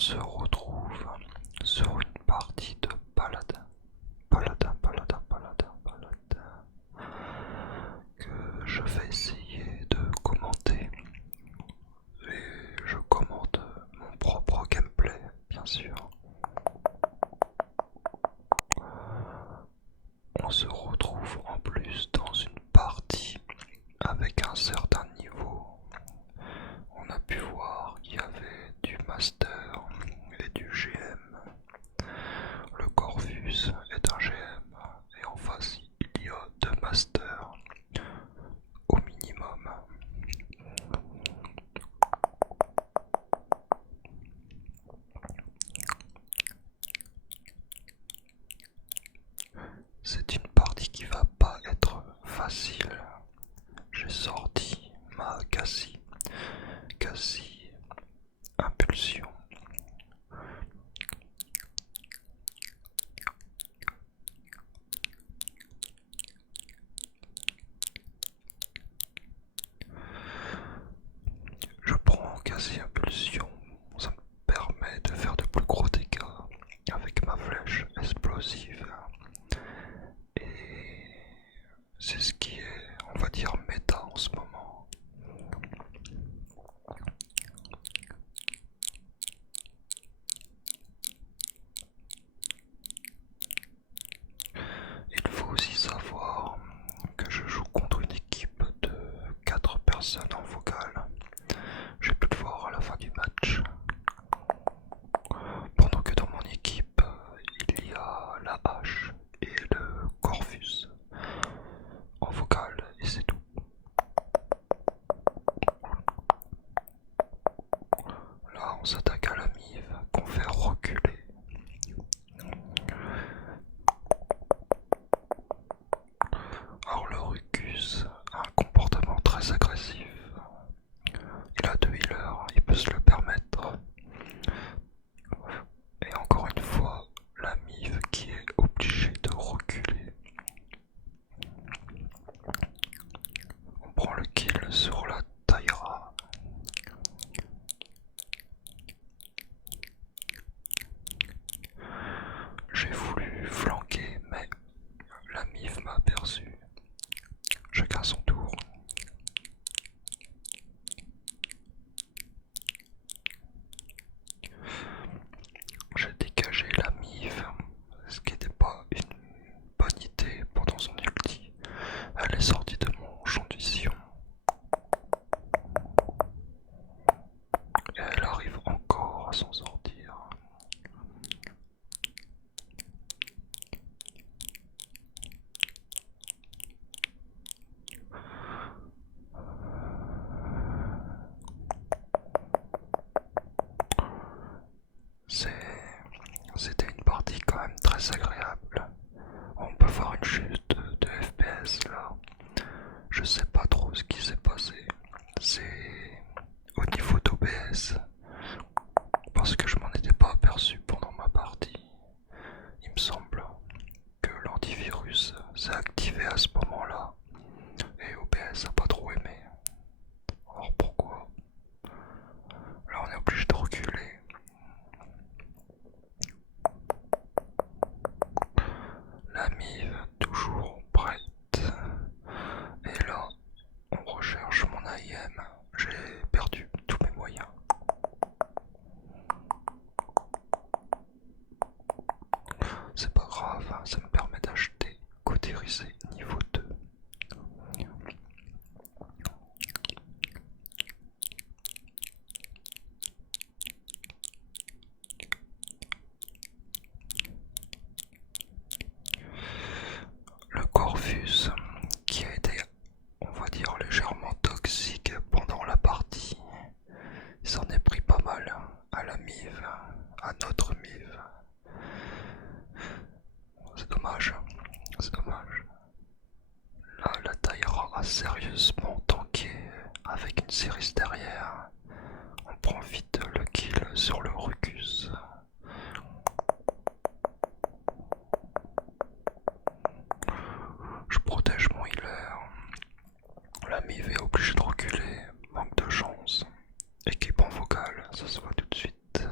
se retrouve sur une partie de Paladin. Paladin, que je vais essayer de commenter. Et je commente mon propre gameplay, bien sûr. On se retrouve en plus dans une partie avec un certain niveau. On a pu voir qu'il y avait du master et du GM. Le Corvus est un GM et en face il y a deux masters au minimum. C'est une partie qui va pas être facile. J'ai sorti ma quasi impulsion. Je prends quasi impulsion, ça me permet de faire de plus gros dégâts avec ma flèche explosive. Et c'est ce qui est, on va dire, méta en ce moment. Il faut aussi savoir que je joue contre une équipe de 4 personnes en vocal. J'ai pu le voir à la fin du match. Pendant que dans mon équipe, il y a la hache et le Corvus en vocal et c'est tout. Là, on s'attaque à la mive qu'on fait reculer. Alors le Rucus a un comportement très agressif. Il a 2 healers, il peut se le permettre. Et encore une fois, la mive qui est obligée de reculer. On prend le kill sur la Taïra. J'ai voulu flanquer, mais la mive m'a aperçu. Chacun son tour. J'ai dégagé la mive, ce qui n'était pas une bonne idée pendant son ulti. Elle est sortie de mon champ de vision. Et elle arrive encore à s'en sortir. C'était une partie quand même très agréable. On peut voir une chute de FPS là. Je sais pas trop ce qui s'est passé. C'est au niveau d'OBS. Parce que je m'en étais pas aperçu pendant ma partie. Il me semble que l'antivirus s'est activé à ce moment-là. Et OBS a pas trop aimé. Alors pourquoi? Là on est obligé de reculer. La mive toujours prête. Et là, on recherche mon AIM. J'ai perdu tous mes moyens. C'est pas grave, ça me permet d'acheter cautérisé niveau 2. Le Corvus, qui a été, on va dire, légèrement toxique pendant la partie, il s'en est pris pas mal à la mive, à notre mive. C'est dommage, c'est dommage. Là, la Taïra a sérieusement tanké avec une série derrière. On prend vite le kill sur le Rucus. Je protège mon healer. La mive est obligée de reculer, manque de chance. Équipe en vocale, ça se voit tout de suite.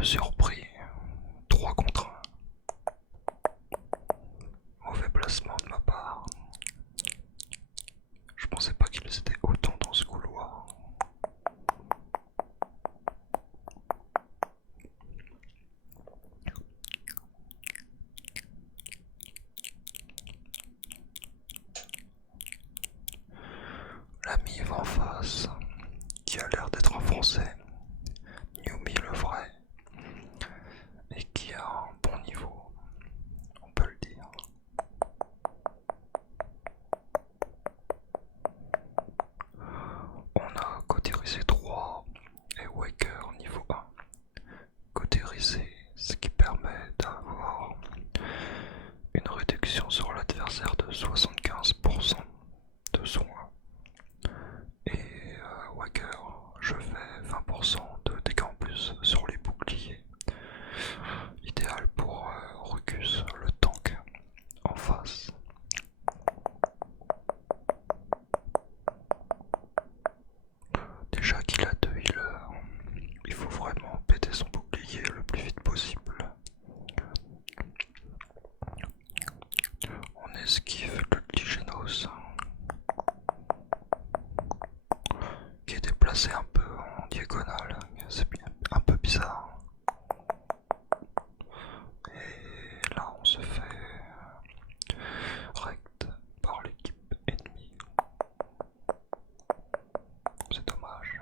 peu surpris. 3 contre 1. Mauvais placement de ma part. Je pensais pas qu'ils étaient autant dans ce couloir. La Mive en face, qui a l'air d'être un français, Newmy le vrai, et qui a un bon niveau, on peut le dire. On a Cotérisé 3 et Waker niveau 1. Cotérisé, ce qui permet d'avoir une réduction sur l'adversaire de 75% de soins. Et Waker, je fais 20% de dégâts en plus sur les boucliers. Idéal pour Rucus, le tank en face. Déjà qu'il a 2 healers, il faut vraiment péter son bouclier le plus vite possible. On esquive le Ligénos, qui est déplacé un peu en diagonale, c'est un peu bizarre. Et là on se fait rect par l'équipe ennemie. C'est dommage.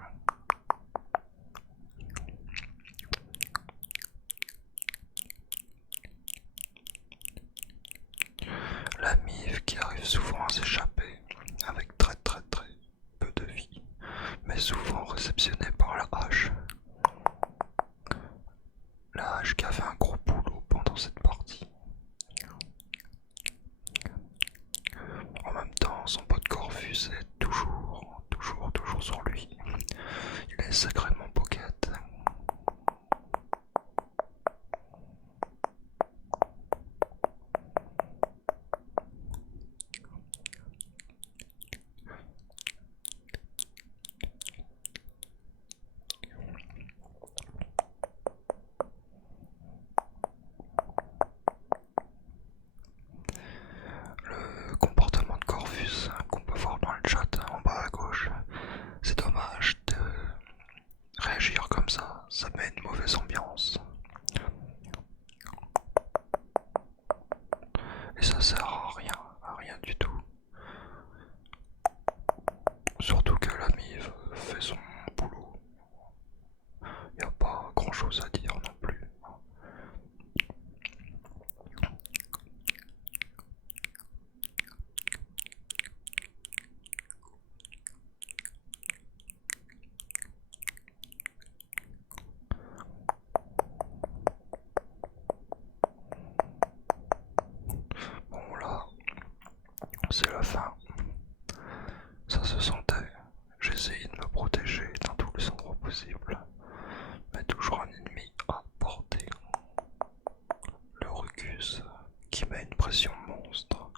La Mive qui arrive souvent à s'échapper avec très peu de vie, mais souvent réceptionnée par la hache. La hache qui a fait un gros boulot pendant cette partie. En même temps, son pote Corvus est toujours sur lui. Il est sacrément pocket. Le comportement de Corvus qu'on peut voir dans le chat en bas à gauche, c'est dommage de réagir comme ça met une mauvaise ambiance. Et ça sert à rien du tout. Surtout que la Mive fait son boulot. Y a pas grand chose à dire non plus. Bon là, c'est la fin. Ça se sentait. J'essayais de me protéger dans tous les endroits possibles. Mais toujours un ennemi à portée. Le Rucus qui met une pression monstre.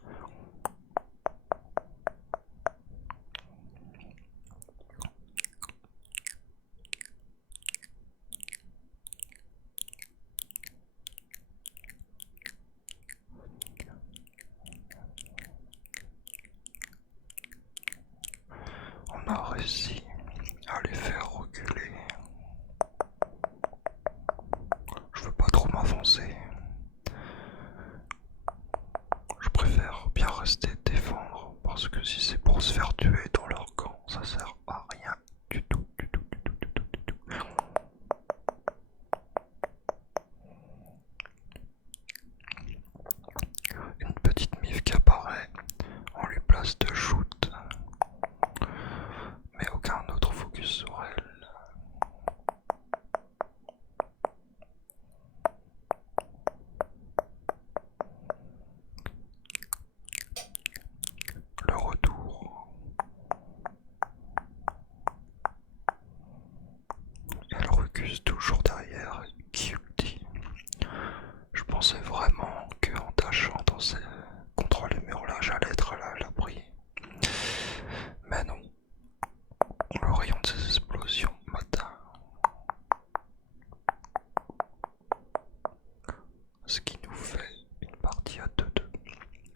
ce qui nous fait une partie à 2-2.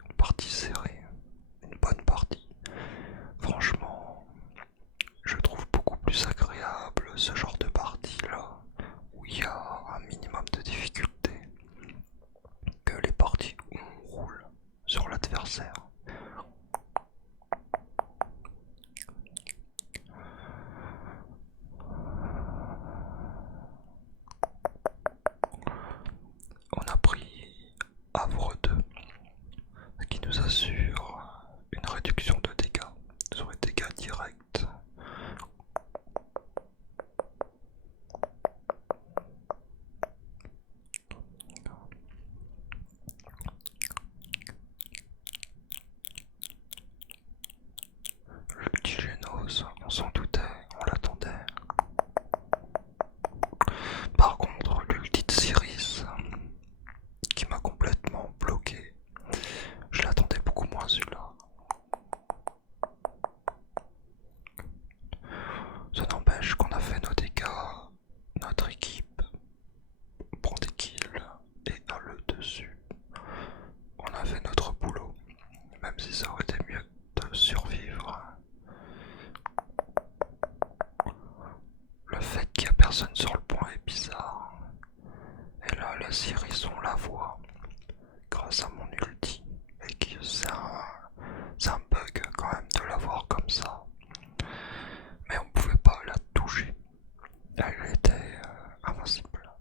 Une partie serrée, une bonne partie. Franchement, je trouve beaucoup plus agréable ce genre de partie-là, où il y a un minimum de difficulté, que les parties où on roule sur l'adversaire. On a pris Havre 2, ce qui nous assure une réduction de dégâts sur les dégâts directs. L'Ultigénose, on s'en doutait, on l'attendait. Par contre, l'ulti de Cyrus, qui m'a complètement bloqué, je l'attendais beaucoup moins celui-là. Ça n'empêche qu'on a fait nos dégâts, notre équipe prend des kills et a le dessus. On a fait notre boulot, même si ça aurait été mieux de survivre. Le fait qu'il n'y a personne sur le point est bizarre. Et là, la Cyrus, on la voit grâce à mon ulti. Et c'est un bug quand même de la voir comme ça. Mais on pouvait pas la toucher. Elle était invincible.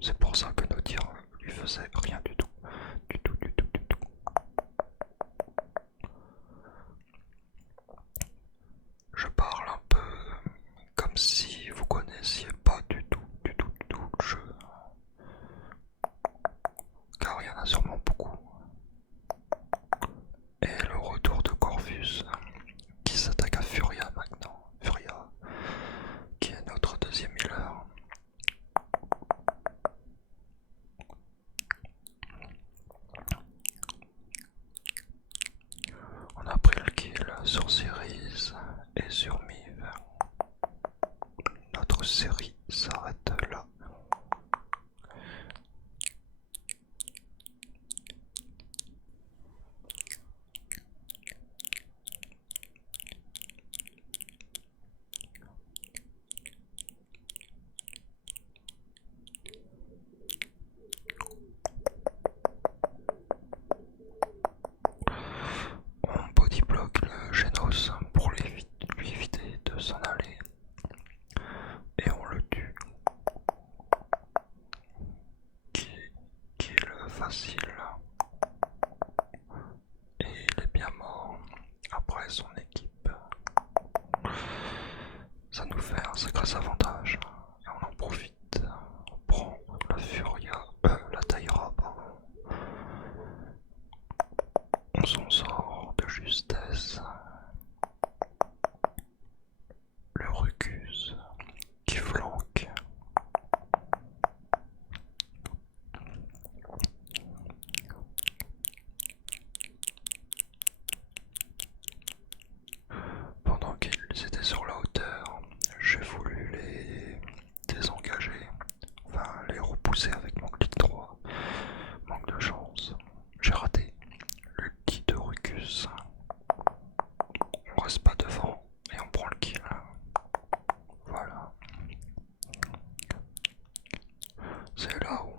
C'est pour ça que nos tirs lui faisaient rien du tout. Du tout, du tout, du tout. Je parle un peu comme si vous connaissiez pas du tout le jeu. Car il y en a sûrement beaucoup. Et le retour de Corvus qui s'attaque à Furia maintenant. Furia qui est notre deuxième healer. On a pris le kill sur Cerise et sur Miv. Notre série s'arrête là. On bodyblock le Genos pour lui éviter de s'en aller et on le tue. Kill facile. Et il est bien mort après son équipe. Ça nous fait un sacré avantage et on en profite. On prend la Furia, la Taïra, pardon. On s'en sort de justesse. Le Rucus qui flanque. Pendant qu'ils étaient sur la hauteur, j'ai voulu les désengager, enfin les repousser avec mon clic droit. Manque de chance, j'ai raté l'ulti de Rucus. On reste pas devant et on prend le kill. Voilà. C'est là où